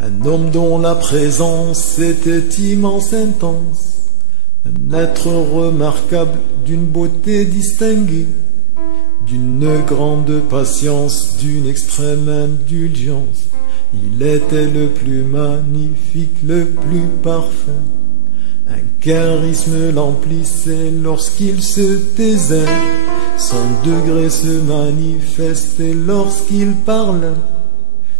Un homme dont la présence était immense, intense, un être remarquable d'une beauté distinguée, d'une grande patience, d'une extrême indulgence. Il était le plus magnifique, le plus parfait. Un charisme l'emplissait lorsqu'il se taisait. Son degré se manifestait lorsqu'il parlait.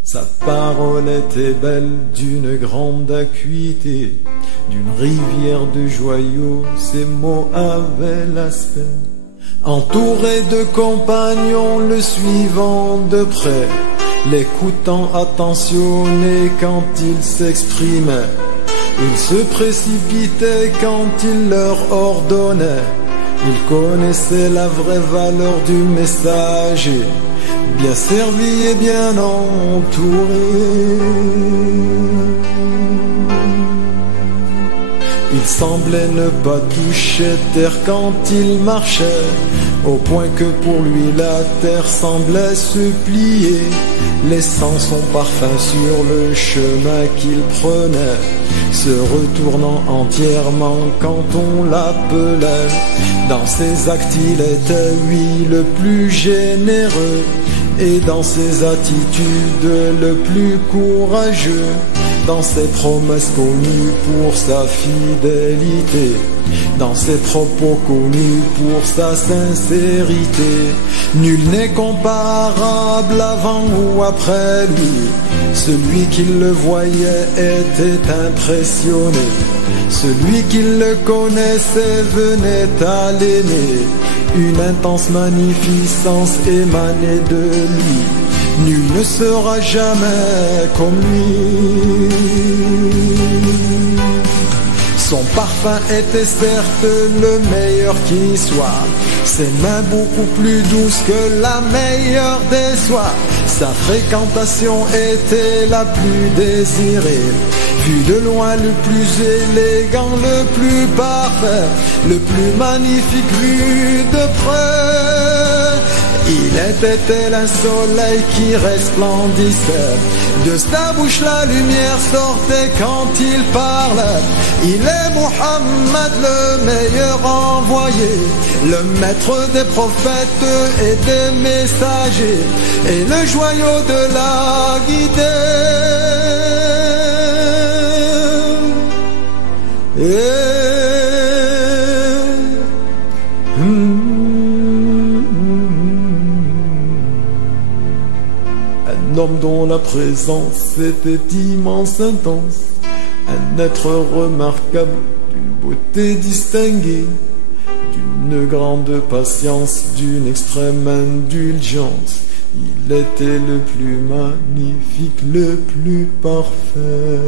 Sa parole était belle, d'une grande acuité, d'une rivière de joyaux, ses mots avaient l'aspect. Entouré de compagnons le suivant de près, l'écoutant attentionné quand il s'exprimait, il se précipitait quand il leur ordonnait. Il connaissait la vraie valeur du messager, bien servi et bien entouré. Il semblait ne pas toucher terre quand il marchait, au point que pour lui la terre semblait se plier, laissant son parfum sur le chemin qu'il prenait, se retournant entièrement quand on l'appelait. Dans ses actes il était, oui, le plus généreux, et dans ses attitudes le plus courageux, dans ses promesses connues pour sa fidélité, dans ses propos connus pour sa sincérité. Nul n'est comparable avant ou après lui. Celui qui le voyait était impressionné. Celui qui le connaissait venait à l'aimer. Une intense magnificence émanait de lui. Nul ne sera jamais comme lui. Son parfum était certes le meilleur qui soit, ses mains beaucoup plus douces que la meilleure des soies. Sa fréquentation était la plus désirée, vu de loin le plus élégant, le plus parfait, le plus magnifique vu de près. Il était tel un soleil qui resplendissait, de sa bouche la lumière sortait quand il parlait. Il est Mohammed, le meilleur envoyé, le maître des prophètes et des messagers, et le joyau de la guidée. Un homme dont la présence était immense, intense, un être remarquable, d'une beauté distinguée, d'une grande patience, d'une extrême indulgence. Il était le plus magnifique, le plus parfait.